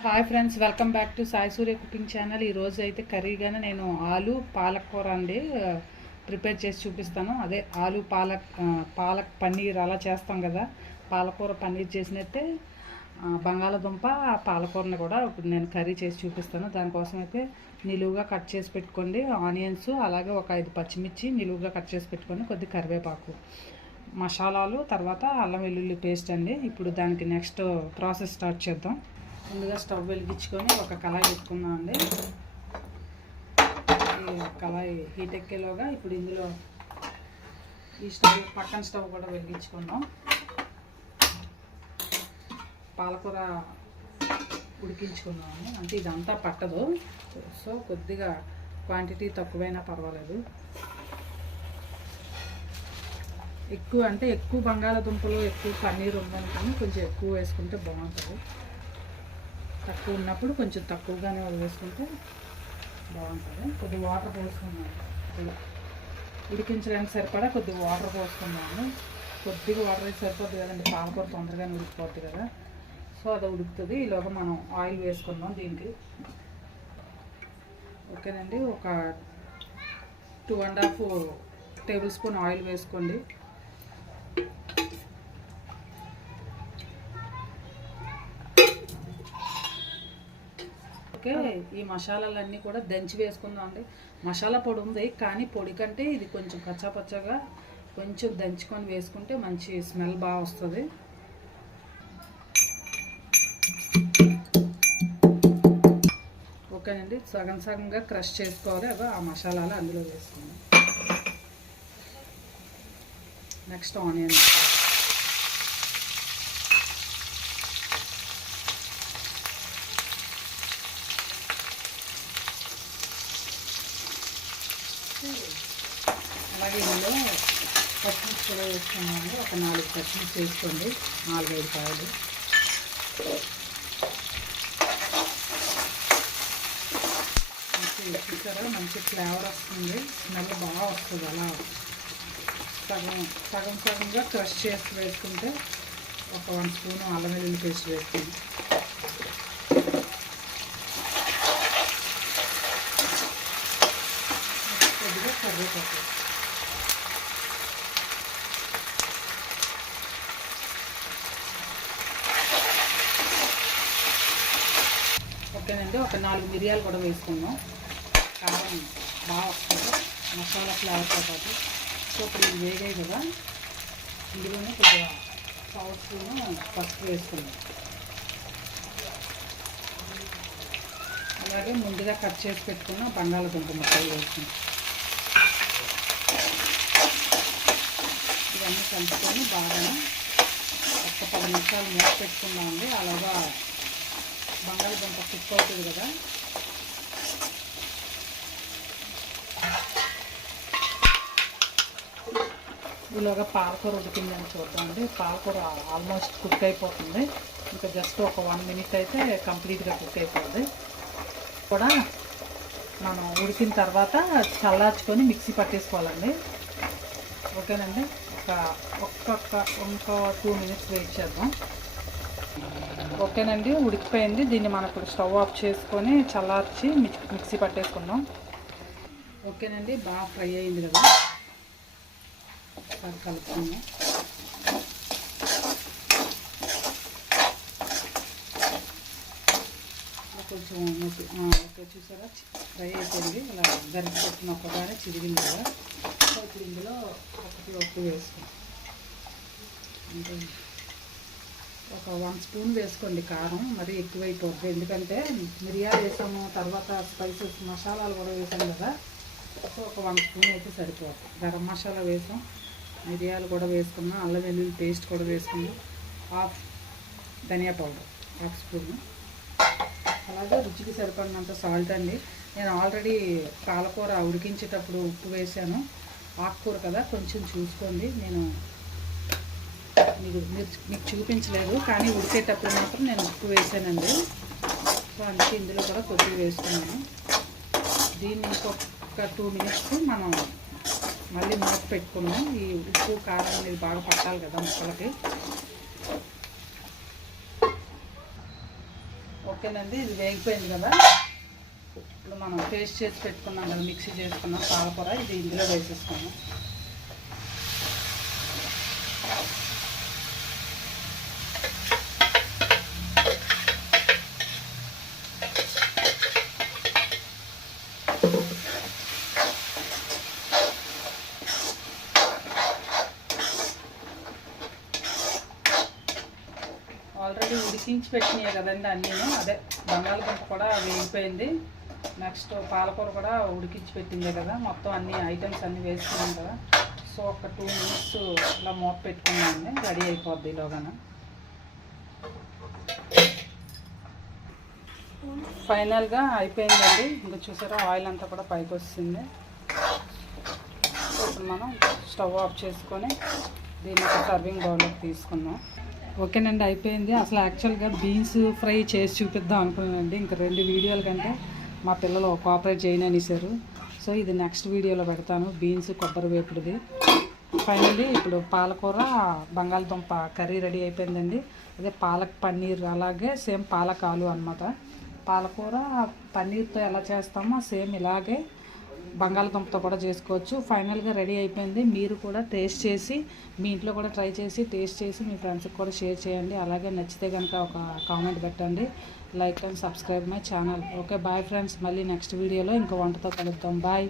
Hi friends, welcome back to Sai Surya cooking channel. ఈరోజు అయితే కర్రీగానే నేను ఆలు పాలక్ కూర అండి ప్రిపేర్ చేసి చూపిస్తాను. అదే ఆలు పాలక్ పన్నీర్ అలా చేస్తాం కదా, పాలకూర పన్నీర్ చేసినట్టే బంగాళదుంప పాలకూరని కూడా ఇప్పుడు నేను కర్రీ చేసి చూపిస్తాను. దానికోసం అయితే నిలువుగా కట్ చేసి పెట్టుకోండి ఆనియన్స్, అలాగే ఒక 5 పచ్చిమిర్చి నిలువుగా కట్ చేసి పెట్టుకొని కొద్ది కరివేపాకు, మసాలాలు, తర్వాత అల్లం వెల్లుల్లి పేస్ట్ అండి. ఇప్పుడు దానికి నెక్స్ట్ ప్రాసెస్ స్టార్ట్ చేద్దాం. ముందుగా స్టవ్ వెలిగించుకొని ఒక కళాయి పెట్టుకుందాం అండి. ఈ కళాయి హీట్ ఎక్కేలోగా ఇప్పుడు ఇందులో ఈ స్టవ్ పక్కన స్టవ్ కూడా వెలిగించుకుందాం. పాలకూర ఉడికించుకుందాము. అంటే ఇదంతా పట్టదు, సో కొద్దిగా క్వాంటిటీ తక్కువైనా పర్వాలేదు. ఎక్కువ బంగాళదుంపలు ఎక్కువ పన్నీర్ ఉందనుకొని కొంచెం ఎక్కువ వేసుకుంటే బాగుంటుంది. తక్కువ ఉన్నప్పుడు కొంచెం తక్కువగానే వేసుకుంటే బాగుంటుంది. కొద్దిగా వాటర్ పోసుకున్నాను, ఉడికించడానికి సరిపడా కొద్దిగా వాటర్ పోసుకున్నాను. కొద్దిగా వాటర్ అయితే సరిపోద్ది కదండి, పాలకూర తొందరగానే ఉడికిపోద్ది కదా, సో అది ఉడుకుతుంది. ఈలోగా మనం ఆయిల్ వేసుకుందాం దీనికి. ఓకేనండి, ఒక 2.5 టేబుల్ స్పూన్ ఆయిల్ వేసుకోండి. ఓకే, ఈ మసాలాలన్నీ కూడా దంచి వేసుకుందాం అండి. మసాలా పొడి ఉంది, కానీ పొడి కంటే ఇది కొంచెం పచ్చాపచ్చగా కొంచెం దంచుకొని వేసుకుంటే మంచి స్మెల్ బాగా వస్తుంది. ఓకేనండి, సగం సగంగా క్రష్ చేసుకోవాలి. అవి ఆ మసాలాలు అందులో వేసుకుందాం. నెక్స్ట్ ఆనియన్, అలాగే ఇందులో పచ్చిమిర్చి కూడా వేసుకున్నాము. ఒక 4 పచ్చిమిర్చి వేసుకోండి, 4-5 కాయలు. మంచి చూసారా, మంచి ఫ్లేవర్ వస్తుంది, స్మెల్ బాగా వస్తుంది. అలా సగంగా క్రష్ చేసి వేసుకుంటే ఒక 1 స్పూన్ అల్లం వెల్లుల్లి పేస్ట్ వేసుకుంది. కొద్దిగా కరివేపాకు, ఓకేనండి, ఒక 4 మిరియాలు కూడా వేసుకుందాం. కారం బాగా వస్తుంది మసాలా ఫ్లేవర్తో పాటు. సో ఇప్పుడు ఇది వేగాయి కదా, ఇందులోనే కొద్దిగా 1 స్పూన్ పసుపు వేసుకుందాం. అలాగే ముందుగా కట్ చేసి పెట్టుకున్న బంగాళదుంప ముక్కలు వేసుకుందాం. ఇవన్నీ కలుపుకొని బాగా ఒక 10 నిమిషాలు మూత పెట్టుకుందామండి. అలాగా బంగాళదుంప కుక్ అవుతుంది కదా. ఇలాగా పాలకూర ఉడికిందని చూద్దామండి. పాలకూర ఆల్మోస్ట్ కుక్ అయిపోతుంది. ఇంకా జస్ట్ ఒక 1 మినిట్ అయితే కంప్లీట్గా కుక్ అయిపోతుంది. కూడా మనం ఉడికిన తర్వాత చల్లార్చుకొని మిక్సీ పట్టేసుకోవాలండి. ఓకేనండి, ఇంకో 2 మినిట్స్ వెయిట్ చేద్దాం. ఓకేనండి, ఉడికిపోయింది. దీన్ని మనం ఇప్పుడు స్టవ్ ఆఫ్ చేసుకొని చల్లార్చి మిక్సీ పట్టేసుకుందాం. ఓకేనండి, బాగా ఫ్రై అయింది కదా, అది కలుపుకుందాం. కొంచెం ఓకే, చూసారా ఫ్రై అయిపోయింది. ఇలా గరిటె పెట్టిన ఒక్కగానే చిరిగింది కదా. సో ఇప్పుడు ఇందులో ఉప్పు వేసుకోండి. అంటే ఒక 1 స్పూన్ వేసుకోండి. కారం మరీ ఎక్కువైపోద్ది, ఎందుకంటే మిరియాలు వేసాము, తర్వాత స్పైసెస్ మసాలాలు కూడా వేసాం కదా. సో ఒక 1 స్పూన్ అయితే సరిపోతుంది. గరం మసాలా వేసాం, మిరియాలు కూడా వేసుకున్నాం, అల్లం వెల్లుల్లి పేస్ట్ కూడా వేసుకున్నాం, 1/2 ధనియా పౌడర్ 1 స్పూన్, అలాగే రుచికి సరిపడినంత సాల్ట్ అండి. నేను ఆల్రెడీ పాలకూర ఉడికించేటప్పుడు ఉప్పు వేసాను. ఆకుకూర కదా, కొంచెం చూసుకోండి. నేను మీకు చూపించలేదు, కానీ ఉడికేటప్పుడు మాత్రం నేను ఉప్పు వేసానండి. సో అందుకే ఇందులో కూడా కొద్దిగా వేసుకున్నాను. దీన్ని ఇంకొక 2 మినిట్స్ మనం మళ్ళీ మూత పెట్టుకున్నాం. ఈ ఉప్పు కారం అనేది బాగా పట్టాలి కదా ముక్కలకి. ఓకేనండి, ఇది వేగిపోయింది కదా. ఇప్పుడు మనం పేస్ట్ చేసి పెట్టుకున్నాం కదా, మిక్సీ చేసుకున్నాం పాలకూర, ఇది ఇందులో వేసేసుకున్నాం. ఆల్రెడీ ఉడికించి పెట్టినాయి కదండి అన్నీను. అదే బంగాళదుంప కూడా వేగిపోయింది. నెక్స్ట్ పాలకూర కూడా ఉడికించి పెట్టిందే కదా, మొత్తం అన్ని ఐటమ్స్ అన్నీ వేసుకున్నాం కదా. సో ఒక 2 మినిట్స్ ఇలా మూత పెట్టుకున్నామండి, రెడీ అయిపోద్ది ఈలోగాన. ఫైనల్గా అయిపోయిందండి. ఇంకా చూసారా ఆయిల్ అంతా కూడా పైకి వస్తుంది. ఇప్పుడు మనం స్టవ్ ఆఫ్ చేసుకొని దీన్ని ఒక సర్వింగ్ బౌల్లోకి తీసుకుందాం. ఓకేనండి, అయిపోయింది. అసలు యాక్చువల్గా బీన్స్ ఫ్రై చేసి చూపిద్దాం అనుకున్నానండి. ఇంకా 2 వీడియోల కంటే మా పిల్లలు కోఆపరేట్ చేయననిసారు. సో ఇది నెక్స్ట్ వీడియోలో పెడతాను, బీన్స్ కొబ్బరి వేపుడుది. ఫైనల్లీ ఇప్పుడు పాలకూర బంగాళదుంప కర్రీ రెడీ అయిపోయిందండి. అదే పాలక్ పన్నీర్, అలాగే సేమ్ పాలక్ ఆలు అనమాట. పాలకూర పన్నీర్తో ఎలా చేస్తామో సేమ్ ఇలాగే బంగాళదుంపతో కూడా చేసుకోవచ్చు. ఫైనల్గా రెడీ అయిపోయింది. మీరు కూడా టేస్ట్ చేసి మీ ఇంట్లో కూడా ట్రై చేసి టేస్ట్ చేసి మీ ఫ్రెండ్స్కి కూడా షేర్ చేయండి. అలాగే నచ్చితే కనుక ఒక కామెంట్ పెట్టండి. Like and subscribe my channel. Okay, bye friends. మళ్ళీ నెక్స్ట్ వీడియోలో ఇంకో వంటతో కలుద్దాం. బాయ్.